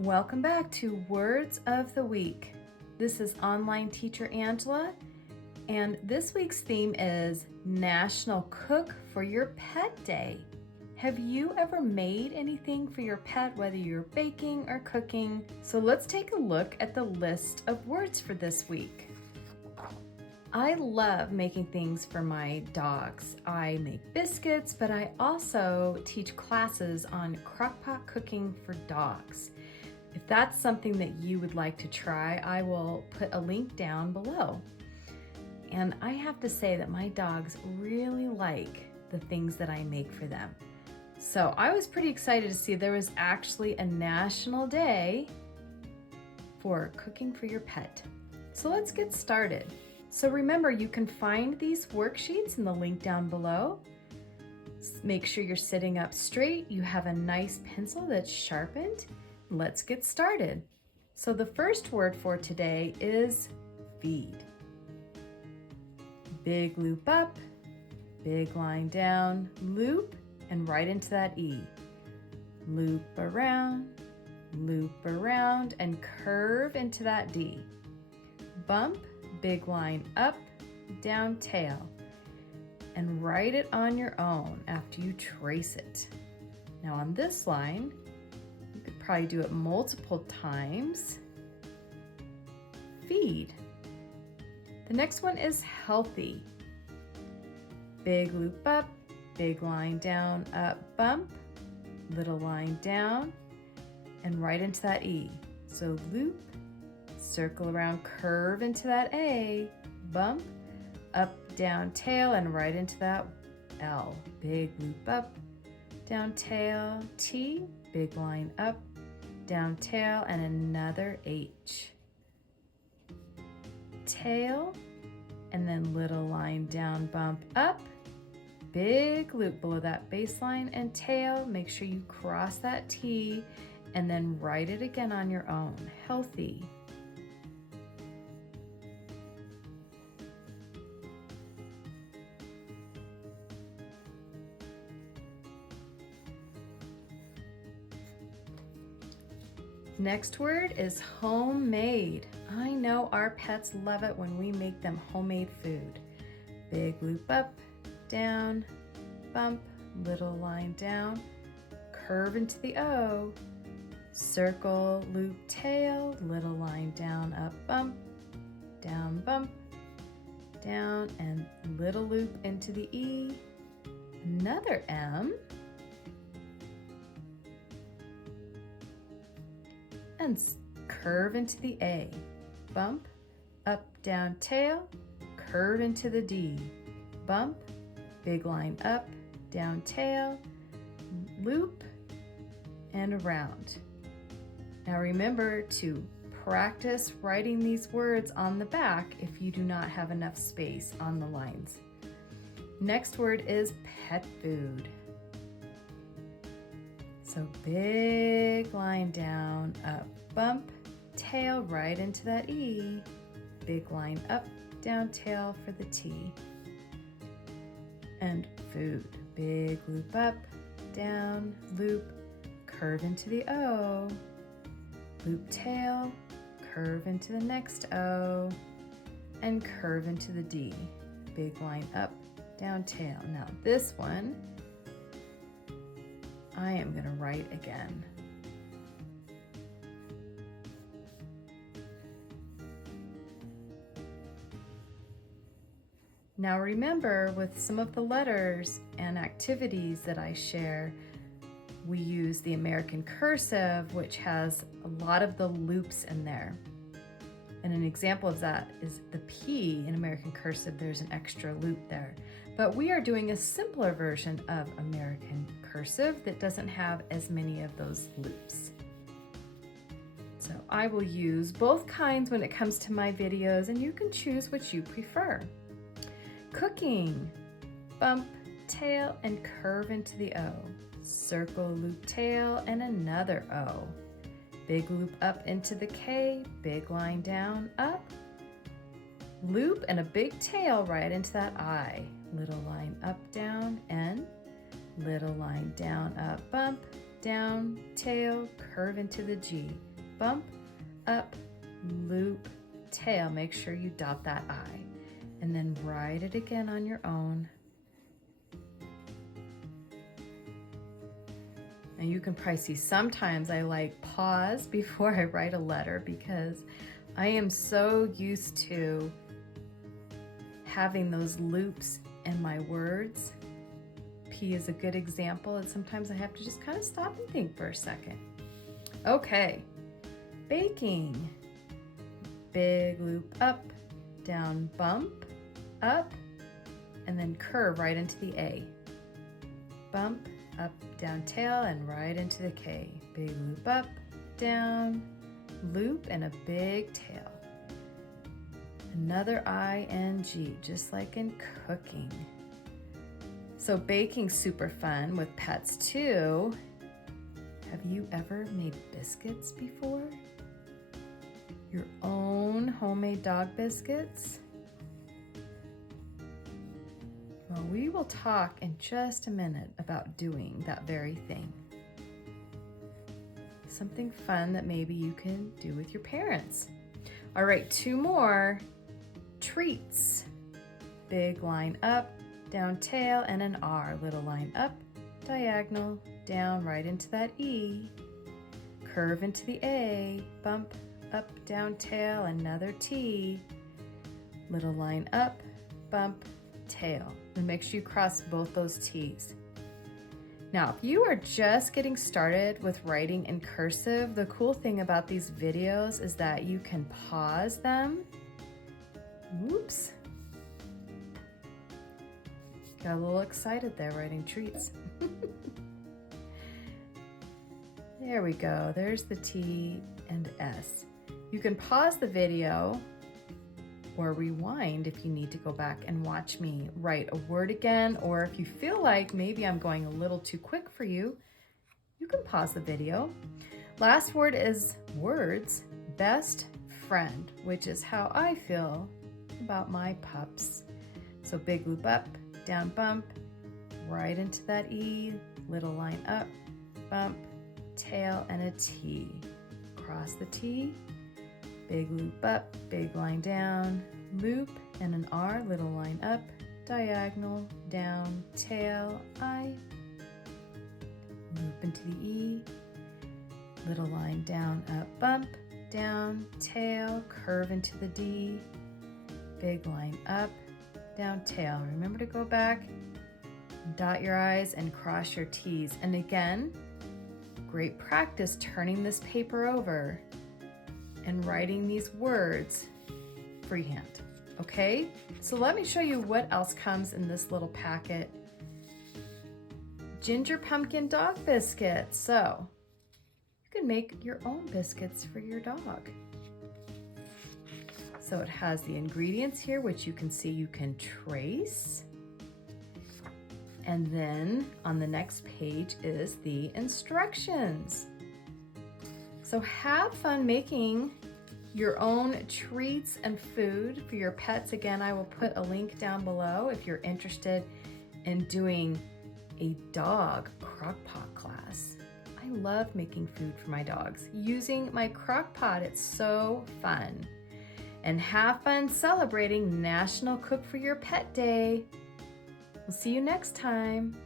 Welcome back to Words of the Week. This is online teacher Angela, and this week's theme is National Cook for Your Pet Day. Have you ever made anything for your pet, whether you're baking or cooking? So let's take a look at the list of words for this week. I love making things for my dogs. I make biscuits, but I also teach classes on crockpot cooking for dogs. If that's something that you would like to try, I will put a link down below. And I have to say that my dogs really like the things that I make for them. So I was pretty excited to see there was actually a national day for cooking for your pet. So let's get started. So remember, you can find these worksheets in the link down below. Make sure you're sitting up straight. You have a nice pencil that's sharpened. Let's get started. So the first word for today is feed. Big loop up, big line down, loop, and right into that E. Loop around, and curve into that D. Bump, big line up, down, tail, and write it on your own after you trace it. Now on this line, you could probably do it multiple times. Feed. The next one is healthy. Big loop up, big line down, up, bump, little line down, and right into that E. So loop, circle around, curve into that A, bump, up, down, tail, and right into that L. Big loop up, down, tail, T, big line up, down, tail, and another H. Tail, and then little line down, bump, up, big loop below that baseline, and tail. Make sure you cross that T, and then write it again on your own. Healthy. Next word is homemade. I know our pets love it when we make them homemade food. Big loop up, down, bump, little line down, curve into the O, circle, loop, tail, little line down, up, bump, down, and little loop into the E, another M, and curve into the A, bump, up, down, tail, curve into the D, bump, big line up, down, tail, loop, and around. Now remember to practice writing these words on the back if you do not have enough space on the lines. Next word is pet food. So big line down, up, bump, tail right into that E, big line up, down, tail for the T. And food, big loop up, down, loop, curve into the O, loop tail, curve into the next O, and curve into the D. Big line up, down, tail. Now this one, I am going to write again. Now remember, with some of the letters and activities that I share, we use the American Cursive, which has a lot of the loops in there. And an example of that is the P in American Cursive. There's an extra loop there. But we are doing a simpler version of American Cursive that doesn't have as many of those loops. So I will use both kinds when it comes to my videos, and you can choose which you prefer. Cooking, bump, tail, and curve into the O. Circle, loop, tail, and another O. Big loop up into the K, big line down, up, loop, and a big tail right into that I. Little line up, down, N, little line down, up, bump, down, tail, curve into the G. bump, up, loop, tail. Make sure you dot that I. And then write it again on your own. And you can probably see sometimes I like pause before I write a letter because I am so used to having those loops in my words. P is a good example, and sometimes I have to just kind of stop and think for a second. Okay, baking. Big loop up, down bump, up, and then curve right into the A. Bump, up, down tail, and right into the K. Big loop up, down, loop, and a big tail. Another ing, just like in cooking. So baking's super fun with pets too. Have you ever made biscuits before? Your own homemade dog biscuits? Well, we will talk in just a minute about doing that very thing. Something fun that maybe you can do with your parents. All right, 2 more. Treats. Big line up, down tail, and an R. Little line up, diagonal, down right into that E. Curve into the A, bump, up, down tail, another T. Little line up, bump, tail. And make sure you cross both those T's. Now, if you are just getting started with writing in cursive, the cool thing about these videos is that you can pause them. Whoops. Got a little excited there writing treats. There we go. There's the T and S. You can pause the video or rewind if you need to go back and watch me write a word again, or if you feel like maybe I'm going a little too quick for you, you can pause the video. Last word is words, best friend, which is how I feel about my pups. So big loop up, down bump, right into that E, little line up, bump, tail, and a T. Cross the T, big loop up, big line down, loop, and an R, little line up, diagonal, down, tail, I, loop into the E, little line down, up, bump, down, tail, curve into the D, big line up, down, tail. Remember to go back, dot your I's, and cross your T's. And again, great practice turning this paper over and writing these words freehand, okay? So let me show you what else comes in this little packet. Ginger pumpkin dog biscuits. So you can make your own biscuits for your dog. So it has the ingredients here, which you can see you can trace. And then on the next page is the instructions. So have fun making your own treats and food for your pets. Again, I will put a link down below if you're interested in doing a dog crockpot class. I love making food for my dogs. Using my crockpot, it's so fun. And have fun celebrating National Cook for Your Pet Day. We'll see you next time.